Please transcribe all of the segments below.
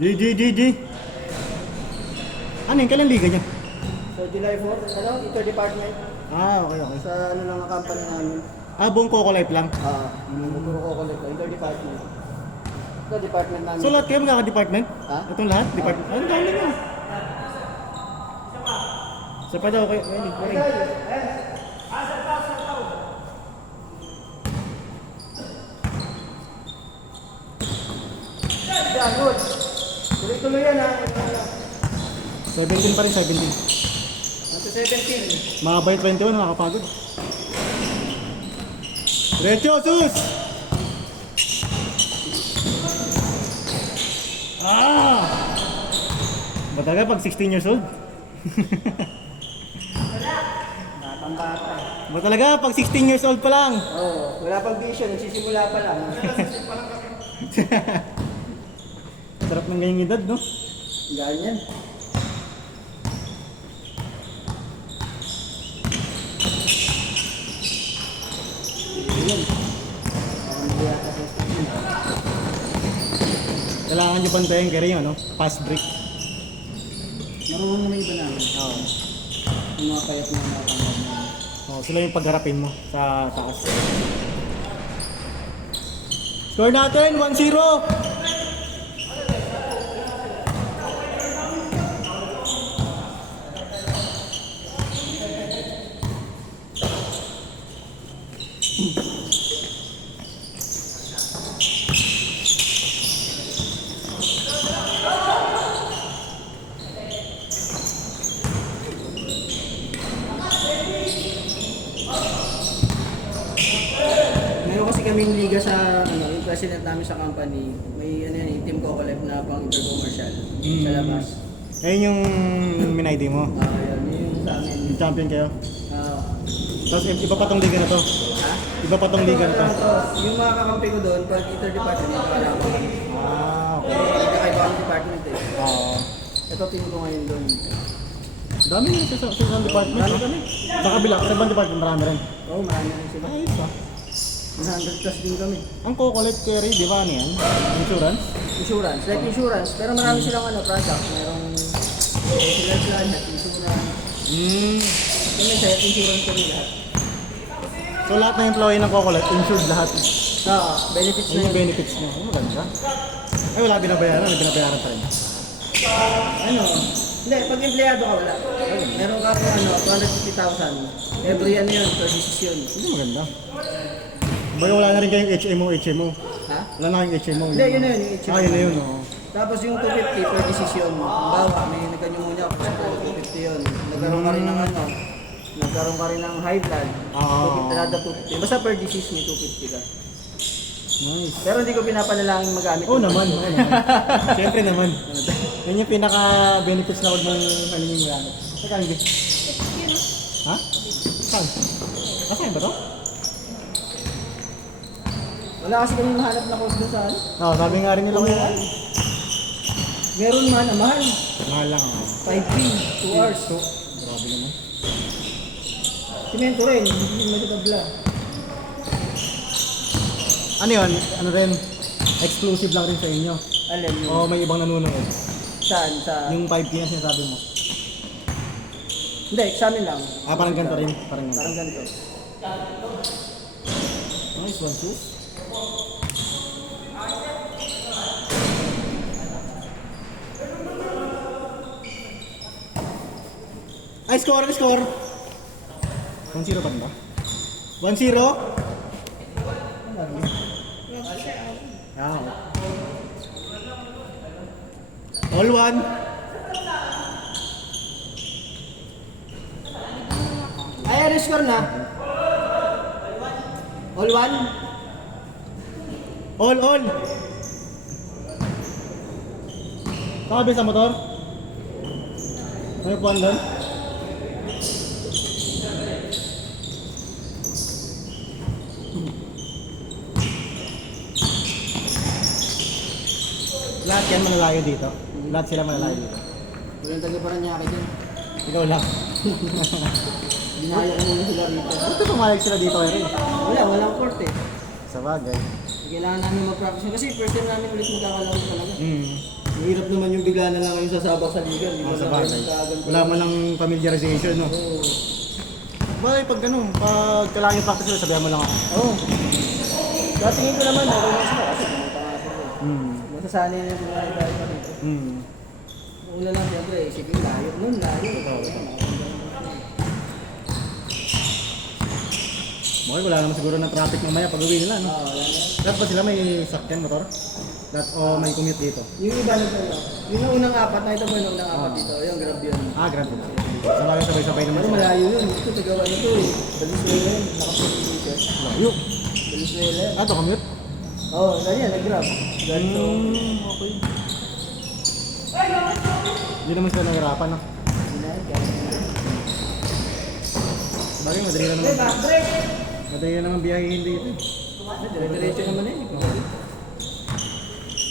GG. Ano yung kailan liga niya? So July 4, ano? Ito department. Okay. Sa ano lang ang company namin. Buong Coco Life lang. Puro ko collect. Ito department. Ito department namin. So lahat kayo magkaka-department? Ha? Itong lahat? Department? Ang dami nyo. Isa pa daw kayo. Yeah, good. Tuloy-tuloy yan ha. 17 pa rin, 17. Nasa 17. Makabay 21, nakakapagod. Diretso, sus! Ba talaga pag 16 years old? Nakakambata. Ba talaga pag 16 years old pa lang? Oo. Wala pang vision. Nagsisimula pa lang. Sarap ng ganyang edad, no? Ganyan. Yun. Kailangan nyo bantayan kayo yung ano, fast break. Marunong naman iba namin. Oo. Yung mga payat na natanggap namin. Sila yung pagharapin mo sa taas. Score natin, 1-0! Meron kasi kaming liga sa ano, yung president namin sa company, may ano yan, team Coco Life na pang inter-commercial sa labas. Ayun yung minaydi mo. Yun yung sa amin. Yung champion kayo. Ah, Tapos iba pa tong liga na to. ha? Iba pa tong liga na to. Yung mga kakampi ko doon, pag inter-department, nakakalaman. Okay. Kakaiba ang department eh. Oo. Ito team ko ngayon doon. Dami nyo sa isang department. Dami no? kami. Sa kabila, sa ibang department marami rin. Oo, marami rin sila. Ayos ah. 100 plus din kami. Ang Coco Life Carry, di ba ano yan? Insurance? Insurance, like insurance. Pero marami silang ano, product. Merong sila plan, health insurance. Kami sa health insurance kami lahat. So lahat ng employee ng Coco Life, insured lahat. Benefits na Yun yung yun. benefits mo. Ano maganda? Ay wala binabayaran, may binabayaran pa rin. Ano? Hindi, pag empleyado ka wala. Meron ka kung ano, 250,000. Every ano yun, per decision. Hindi maganda. Baga wala na rin kayong HMO. Ha? Wala na kayong HMO. Hindi, yun na yun, yung HMO. Yun na yun, oo. Tapos yung 250 per decision. Bawa, may nagkanyumunya ako sa 250 yun. Nagkaroon ka rin ng ano, nagkaroon ka rin ng high blood. 250 na 250. Basta per disease may 250 ka. Nice. Pero hindi ko pinapanalangin magamit. Oo naman. Siyempre naman. Yan yung pinaka-benefits na huwag mong ano yung gamit. Saka hindi. Ha? Saan? Nasaan ba to? Wala kasi kami mahanap na course doon sa ano. Oo, sabi nga rin nila ngayon. Meron man, mahal. Mahal lang ako. 5P, 2 hours. Grabe naman. Simento rin, hindi mo tabla. Ano yun? Ano rin? Exclusive lang rin sa inyo. Alam mo. O may ibang nanonood. Saan? Sa... Yung 5P na sinasabi mo. Hindi, sa amin lang. Parang ganito rin. Parang Parang ganito. ganito. Nice one, sus. Ay, score! 1-0 pa rin ba? 1-0? Okay. All one. Ay, ano score na? All one? All. Nakabil sa motor? Ano po doon? Lahat yan malalayo dito. Lahat sila malalayo dito. Walang taga-Paranaque dyan. Ikaw lang. Dinaya ko muna sila rito. Buti pumayag sila dito rin. Walang court eh. Sa bagay. Kailangan namin mag-practice. Kasi first time namin ulit magkakalaro talaga. Hirap naman yung bigla na lang kayo sasabak sa liga. Hindi mo Sa na bagay. kayo kaagad. Wala man lang familiarization, no? Oo. Bakit pag ano, pag kailangan yung practice sila, sabihan mo lang ako. Oo. Kaya tingin ko naman, okay lang sila kasi pumunta nga ako. Masasanay na yung mga dahil pa rito. Una lang siyempre, isipin layo. Noon, layo. Okay, wala naman siguro ng traffic mamaya pag uwi nila, no? Oo, wala na. Lahat ba sila may sakyan, motor? Lahat o may commute dito? Yung iba na ito, yung unang apat, nakita mo yung unang apat dito, yung grab yun. Grabe. Sabay-sabay naman Pero sila. malayo yun, ito tagawa nito eh. Valenzuela yun, nakapagpili siya. Layo. Valenzuela yun. Ito, commute? Oo, ganyan, nag-grab. Galing sa Okay. Hindi naman sila nahirapan, no? Bagay, madali na naman. Madali na naman biyahin dito. Diretso naman yun.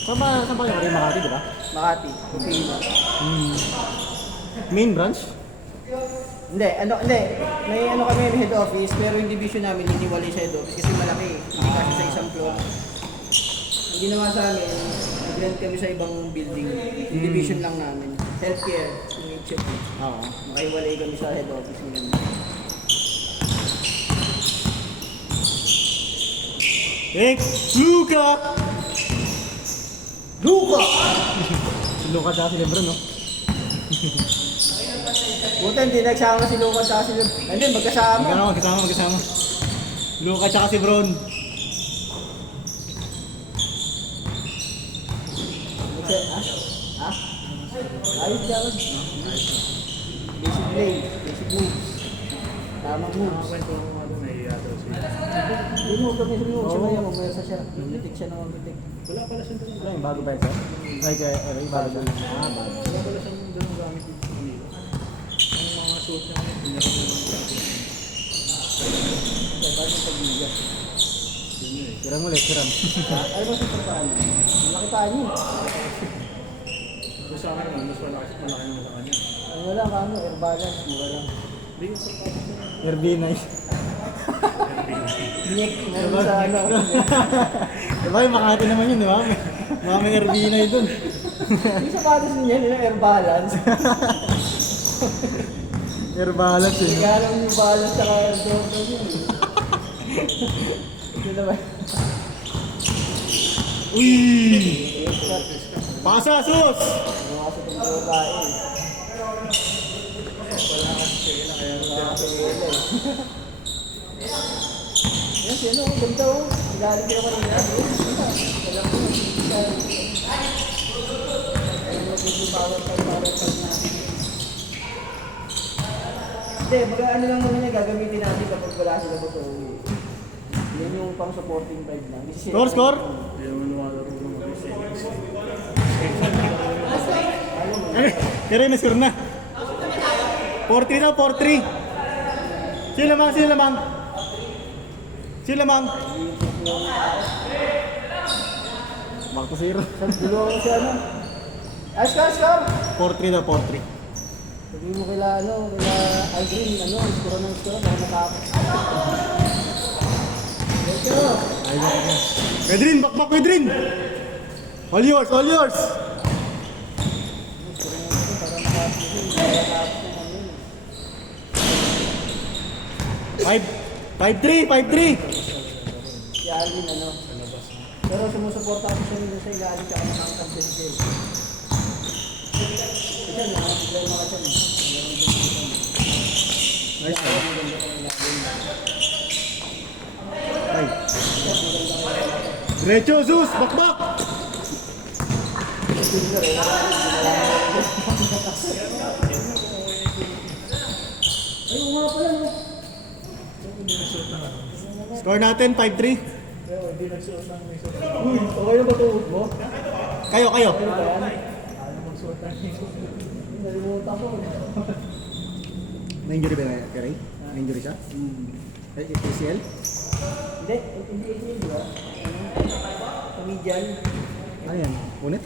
Saan ba kayo? Kayo Makati, di ba? Makati, Pupino. Main branch? Hindi. May kami may head office, pero yung division namin hiniwalay sa head office kasi malaki. Hindi kasi sa isang floor. Ang ginawa sa amin, nag-rent kami sa ibang building. Yung division lang namin. Healthcare, yung HF. Oo. Makaiwalay kami sa head office ngayon. Luka! Luka! Si Luka tsaka si Lebron, no? Buta hindi nagsama si Luka at si Lebron. Ayun, magkasama. Magkasama. Luka tsaka si Bron. Ha? Ayos ka lang. Basic play, basic moves. Tamang moves. Hindi mo kami sa moves. Siya ngayon, mamayasa siya. Nag-detect siya ng mag-detect. Wala pala siyang ganun. Ano yung bago ba ito? Ay, kaya bago siya. Bago. Wala pala siyang ganun gamit dito sa Manila. Ang mga suot niya ngayon, hindi na rin ganun gamit. Kaya parang pag-iga. Yun yun eh. Siram ulit, siram. Ano ba sa paan? Malaki paan yun. Kung sa akin, mas malaki naman sa kanya. Ano lang, air balance, mura lang. Hindi yung sa pala siya. Airbnb. Nick, meron sa ano. Diba yung Makati naman yun, di ba? Mga may Airbnb dun. Yung sapatos niya, nila air balance. Air balance eh. Regalong yung balance sa air dobro yun. Ito naman. Uy! Pasa, sus! Mga sa itong babae. Yan siya, no? Ganda oh. Galing ka naman niya. Alam ko. Hindi, ano lang naman niya gagamitin natin kapag wala sila po sa uwi. Yan yung pang supporting ride lang. Score? Hindi naman lumalaro ng mga savings. Pero yun, score na. 4-3 daw, 4-3. Sino lamang? Back to 0. Dalawa ko siya, ano? Askar! 4-3 daw, 4-3. Sabihin mo kila Aldrin, skura para matapos. Pedrin, bakbak Pedrin! All yours! 5-3! Si Aldrin, Pero sumusuporta ako siya nila sa ilalim tsaka nakakang Benzil. Kasi nakakabigay mga siya. Nice. Ay. Diretso, sus! Bakbak! Ay, nga pala, no? Score natin, 5-3. Pero hindi nagsuot ng may suot. Uy, okay na ba tuhod mo? Kayo. Ano ba yan? Ano magsuot ng may suot? Nalimutan ko. May injury ba na kay Ray? May injury siya? Ay, ACL? Hindi, di ba? Comedian. Ano yan? Punit?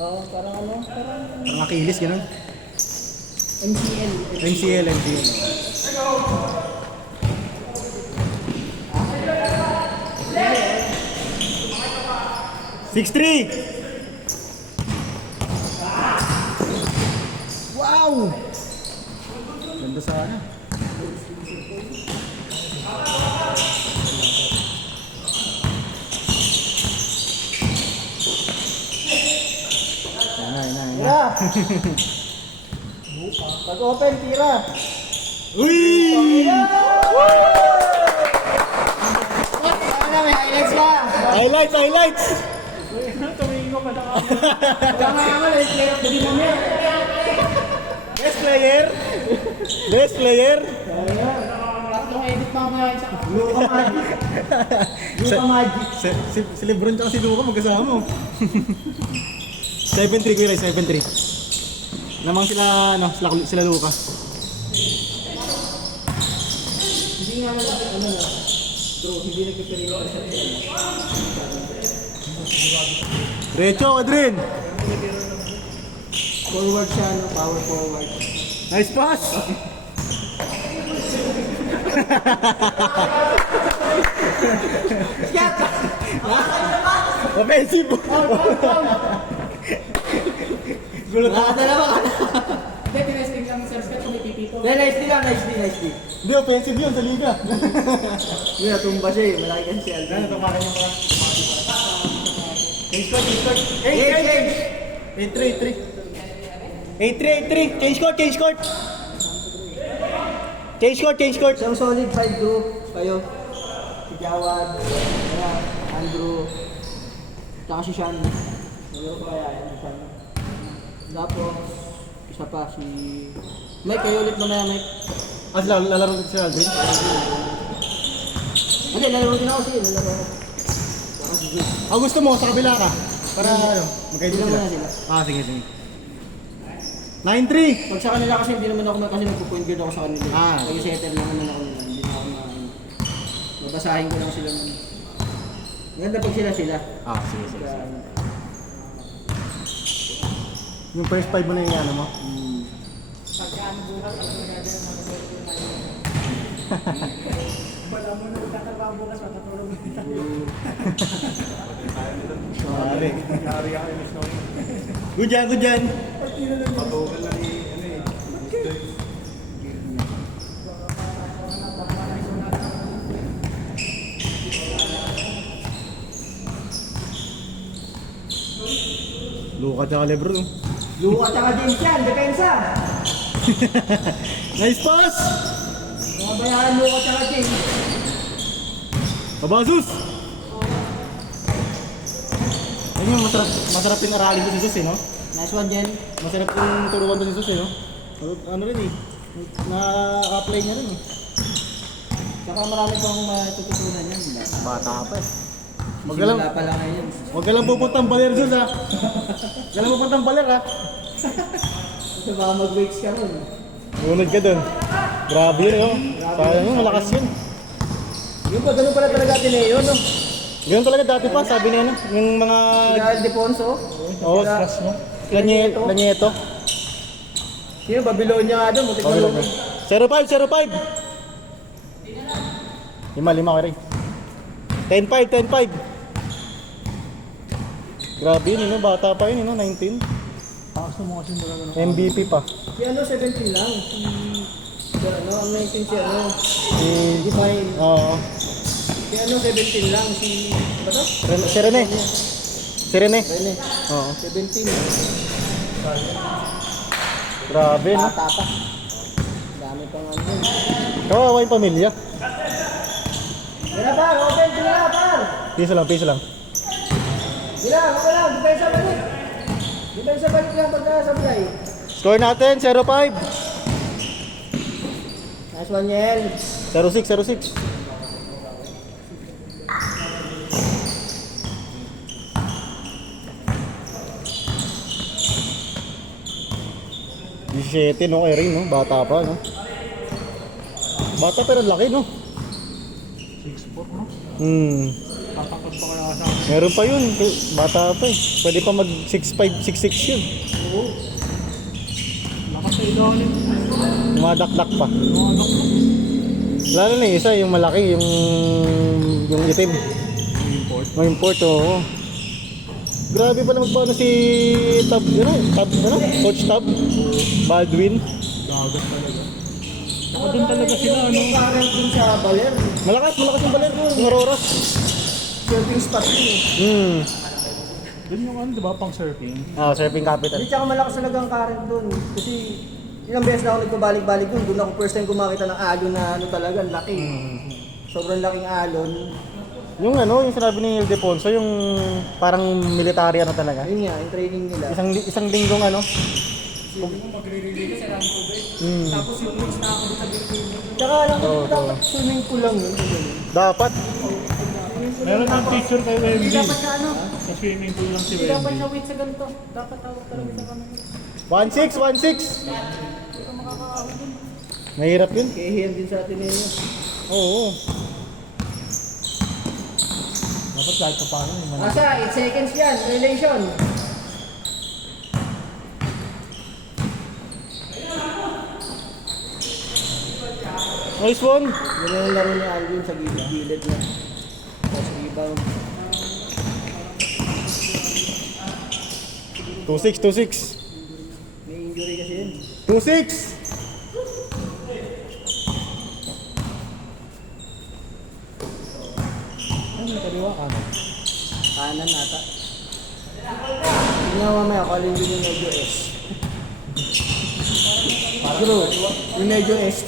Oo, parang Parang Achilles, gano'n? MCL. MCL. 6-3! Wow! Ganda sana. Yan na. Tira! Pag open, tira! Uy! Ano, may highlights ka! Highlights! Tumingin ko pa sa kama. Wala nga naman, let's play of the game mo. Best player! Best player! Tatlong edit mamaya sa Luka Magic. Luka Magic. Si Lebron tsaka si Luka magkasama mo. 7-3 kuya, 7-3. Namang sila, ano, sila Luka. Hindi nga naman, ano na, bro, hindi nagpipirin ko sa Recho, Adrin! forward siya, no? Power forward. Nice pass! Offensive! Gulat ako. Nakadalawa ka na. Hindi, tinesting lang sa sketch kung ipipito. Nice D lang, nice D. Hindi, offensive yun sa liga. Yun, natumba siya eh. Malaki kasi si Alvin. Ito pa rin yung mga. Change court. Change! 8-3. 8-3. Change court. Isang solid 5 group. Kayo. Si Jawad. Kaya, Andrew. Tsaka si Sean. Siguro pa kaya yan. Sean. Tapos, isa pa si... Mike, kayo ulit mamaya, Mike. Ah, lalaro ko si Aldrin. Hindi, lalaro din ako siya. Lalaro ako. Tsaka si Jake. Ah, gusto mo, sa kabila ka. Para ano, magkaibigan Hindi sila. naman sila. Ah, sige. 9-3. Pag sa kanila kasi hindi naman ako kasi nagpo-point guard ako sa kanila. Ah. Kaya setter naman ako nila. Hindi na ako babasahin ko lang sila. Maganda pag sila. Ah, sige. Kaya, Yung first 5 mo na yung ano mo. Pagkaan bukas, ang gagawin ng wala mo na magtatrabaho bukas, matutulog na tayo. Sabi. Nangyari ako yung snow. Good yan. Patukan lang Luka tsaka Lebron. Oh. Luka tsaka James yan, depensa. Nice pass! Mga bayaran Luka tsaka James. Pabasus! Ayun yung masarap yung aralin ko si Sus no? Nice one, Jen. Masarap yung turuan ko si Sus no? Ano rin na-apply niya rin Tsaka marami pang matututunan yan. Bata pa eh. Simula pa lang ngayon. Huwag ka lang pupuntang baler Sus ha. Huwag ka lang pupuntang baler ha. Kasi baka mag-weights ka ron. Unod ka dun. Grabe yun oh. Sayang yun, malakas yun. Yung ba, ganun pala talaga Ateneo, no? Ganun talaga dati pa, sabi niya yung mga... Sila Aldefonso. Oo, Lanyeto. Sino, Babylonia nga doon, mutik na lumi. 05. 5 ka rin. 10-5. Grabe yun, no? Bata pa yun, no? 19. Takas mo kasi talaga ng MVP pa. Si ano, 17 lang. Si ano, ang 19 si ano. Si... Divine. Oo. Si ano, 17 lang. Si... Ba to? Si Rene. Rene. Oo. 17. Grabe, no? Bata pa. Dami pang ano yun. Kawawa yung pamilya. Tira par, open, tira par. Piso lang. Tira, okay lang, depensa balik. Depensa balik lang pagka sablay. Score natin, 0-5. Nice one, Yel. 0-6. No, kay Rin, no? Bata pa, no? Bata pero laki, no? 6'4", no? Tatakot pa kaya sa akin. Meron pa yun. Bata pa eh. Pwede pa mag 6'5", 6'6 yun. Oo. Lakas sa ilalim. Dumadakdak pa. Lumanak na. Lalo na yung isa, yung malaki, yung itim. Import. Yung import, oo. Grabe pala magpaano si Tab, Coach Tab, Baldwin. Dagat talaga. Saka doon talaga sila, ano? Yung current dun sa Baler, Malakas yung baler mo, yung Auroras. surfing spot yun eh. Doon yung ano, di ba, pang surfing? Surfing capital. Hindi, tsaka malakas talaga ang current dun. Kasi ilang beses na ako nagpabalik-balik dun. Doon ako first time kumakita ng alon na ano talaga, ang laki. Sobrang laking alon. Yung yung sinabi ni Ildefonso, yung parang military ano talaga. Ayun nga, yung training nila. Isang linggong ano. Tapos yung mix na ako sa building. Tsaka alam ko, dapat swimming pool lang yun. Dapat. Meron ng picture kay Wemby. Hindi dapat sa ano, Sa swimming pool lang si hindi dapat Wemby. siya wait sa ganito. Dapat tawag talaga sa kanila. 1-6. Mahirap yun. Kahiyan din sa atin yun. Oo. Dapat kahit pa paano. Asa, 8 seconds yan, relation. Nice one. Yan na yung laro ni Alvin sa gilid na. Tapos rebound. 2-6. May injury kasi yun. 2-6. Ano yung kaliwa ka? Kanan ata. Tingnan mo mamaya kung alin din yung medyo S. Bro, yung medyo S.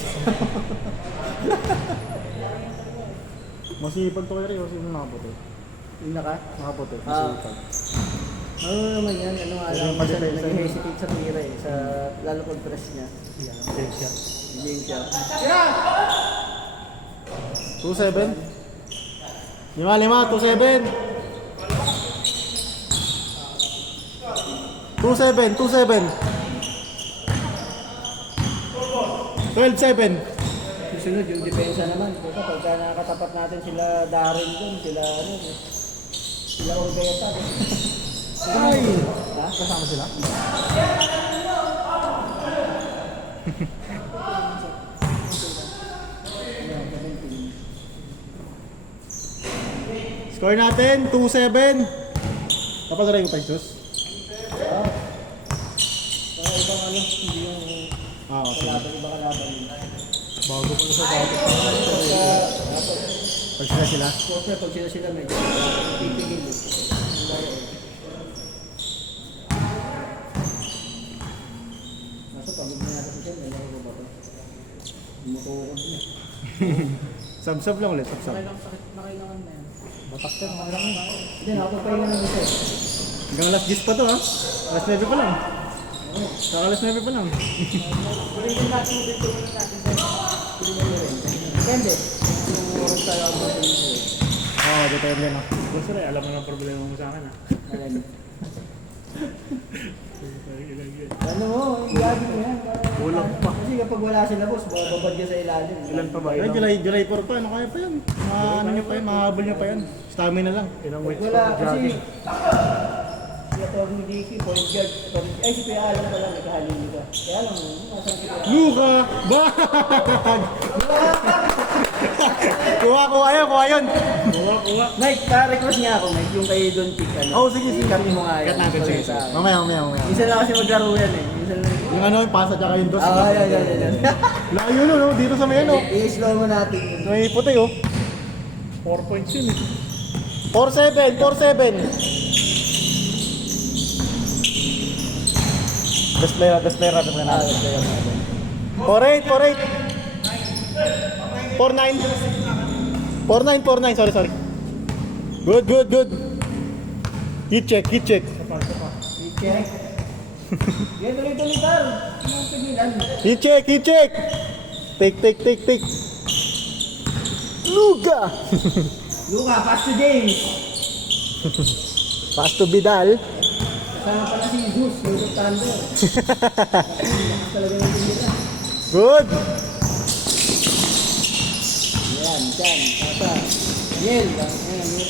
Masipag to kayo kasi yung nakaputi. Yung naka? Nakaputi. Ah. Masipag. Ano naman yan? Ano nga Yung alam ko siya mag-defense. nag-hesitate sa tira eh. Sa, lalo pag press niya. Siya. Hindi siya. 2-7. 5-5. 2-7. 12-7. Susunod yung depensa naman. Kasi pagka nakatapat natin sila Darren dun, sila ano, sila Orgeta. Ay! Ha? Kasama sila? Score natin, 2-7. Kapag ko pa yung shoes? Saka ibang ano, hindi yung Okay. kalaban, ibang kalaban. Bago ko sa dagat. Pag sila. Siyempre, pag sila medyo pipigil. Nasa pagod na natin siya, may laro ba ba? Mutukod na. Sab-sab lang ulit, sab-sab. Nakailangan na yan. Batak yan, mga lang. Hindi, nakapagpahinga na isa. Hanggang alas 10 pa to ha. Alas 9 pa lang. Saka alas 9 pa lang. Ulitin natin yung dito muna natin. Depende. Kung oras tayo ako sa inyo. Oo, depende no. Basta rin, alam mo ng problema mo sa akin, ha? Ayan. Ilan. Ano mo, i-gagi mo yan. Kulang pa. Kasi kapag wala sila boss, babad ka sa ilalim. Ilan pa ba? Ay, July 4 pa, ano kaya pa yan? Ano nyo pa yan, mahabol nyo pa yan. Stamina lang. Ilang weights Wala, pa kasi jogging? kaya tawag ni Dicky, point guard. Ay, si Kuya Alan pala, nagkahalili ka. Kaya lang, nasan si Kuya? Luka! Bag! Kuha yun. Kuha. Mike, request niya ako, Mike, yung kay Don Chick, ano? Oh, sige. I-cut mo nga yan. Cut natin, sige. Sa akin. Mamaya. Minsan lang kasi maglaro yan eh. Minsan lang. Yung yung pasa tsaka yung dos. Yan. Layo no, dito sa may I-slow mo natin yun. May puti 4 points yun, eh. 4-7. Best player natin. 4-8. 4-9, sorry. Good. Hit check. I-check. Yan, tuloy-tuloy tal. Anong pigilan? Hit check. Take. Luga! Luka, pass to James. Pass to Vidal. Kasama pala si Zeus, yung Thunder. Talaga yung tumira. Good! Yan, Tata. Yel,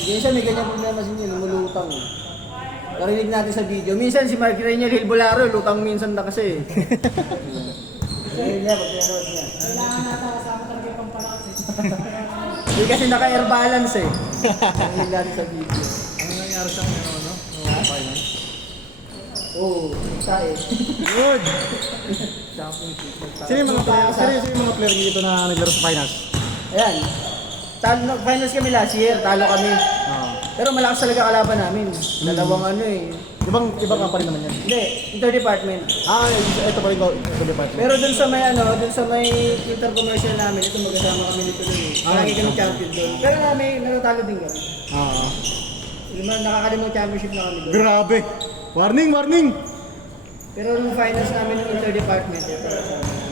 minsan may ganyan problema si Yel, lumulutang. Narinig natin sa video. Minsan si Mark Renier Hilbolaro, lutang minsan na kasi. Ayun niya, pag pinanood niya. Kailangan natin kasama talaga yung pampalakas eh. Hindi kasi naka-air balance eh. Narinig natin sa video. Ano nangyari sa akin, ano? Oo, tayo. Good! Sino yung mga player dito na naglaro sa finals? Ayan. Finals kami last year, talo kami. Pero malakas talaga kalaban namin. Dalawang ano eh. Ibang company naman yan. Hindi, inter-department. Ito pa rin ko, ito department. Pero dun sa may inter-commercial namin, ito magkasama kami nito nun eh. Lagi kami champion doon. Pero namin, natatalo din kami. Nakakalimang championship na kami doon. Grabe! Warning! Pero nung finals namin ng inter-department, ito.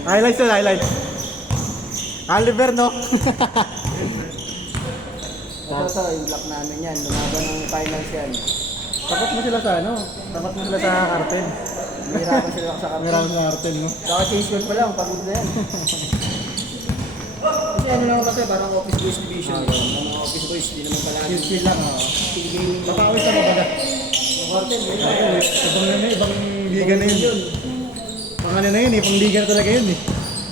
Highlights yun, highlights. Oliver, no? Ito, yung block namin yan. Lumaban ng finals yan. Tapat mo sila sa ano? Tapat mo sila sa kartel. Mahirapan sila sa kami. Meron sa kartel, no? Saka change code pa lang, pagod na yan. Kasi ano lang kasi, parang office boys division. Mga office boys, di naman pala. Skill lang, oh. Gaming. Papawis na ba ba? Yung cartel, Ibang liga na yun. Pang ano na yun eh, pang liga na talaga yun eh.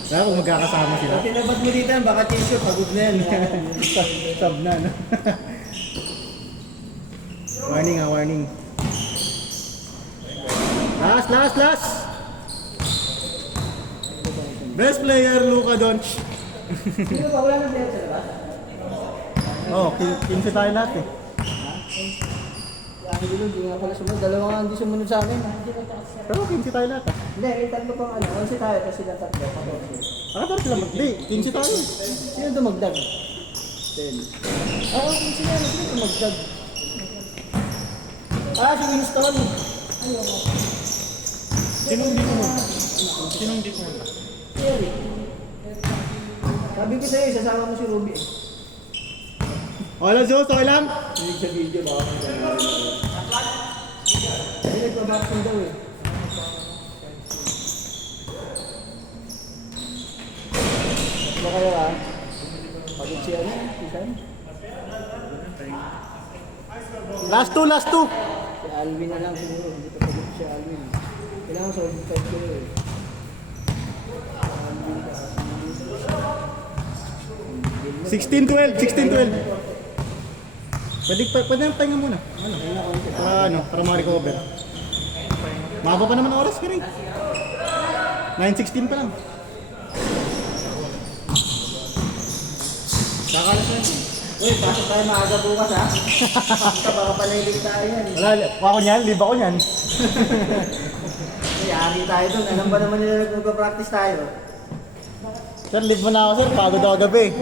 Kaya kung magkakasama sila. Pag tinabad mo dito, baka change code, pagod na yan. Sub na, no? Warning. Last! Best player, Luka Doncic. Sino ba? Wala nang player sa labas? Oh, 15 tayo lahat eh. Ang gulo, hindi nga pala sumunod. Dalawa nga hindi sumunod sa amin. Pero 15 tayo lahat ah. Hindi, may tatlo pang ano. 11 tayo, tapos sila tatlo. Akatara sila hindi, 15 tayo. Sino dumagdag? 10. Oo, sino yan? Sino dumagdag? Si Winston. Sinong di mo? Eric. Sabi ko sa'yo, sasama mo si Ruby. Hola, Zeus, okay lang? Hilig sa video, baka kung gano'n. Hindi nagpa-boxing daw eh. Ba kayo ah? Pagod siya na, Tisan? Last two. Si Alvin na lang siguro, hindi pa pagod si Alvin. Kailangan sa 5 kilo eh. Alvin ka. 16-12. Pwede na pahinga muna. Para ma-recover. Mahaba pa naman ang oras ka rin. 9:16 pa lang. Kakalas na siya. Uy, pasok tayo maaga bukas ha. Baka panaylig tayo yan. Wala, ako niyan, liba ko niyan. Yari tayo doon. Alam ba naman nila nagpa-practice tayo? Sir, leave mo na ako sir, pagod ako gabi.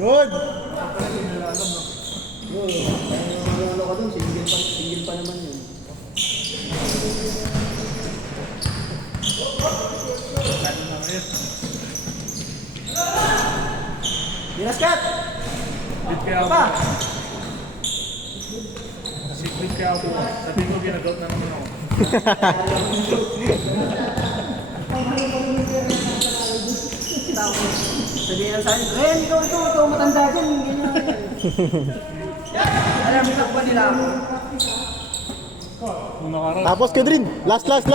Good! Ano ka doon? Single pa naman yun. Dinaskat! Bit kaya ako. Pa! Bit kaya ako. Sabi ko, ginagot na naman ako. Sabihin lang sa akin, ikaw matanda dyan. Ganyan. Alam, minakba nila ako. Nung nakaraan. Tapos Kedrin, last. Last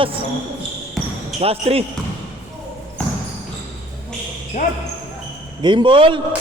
3. Shot! Game ball!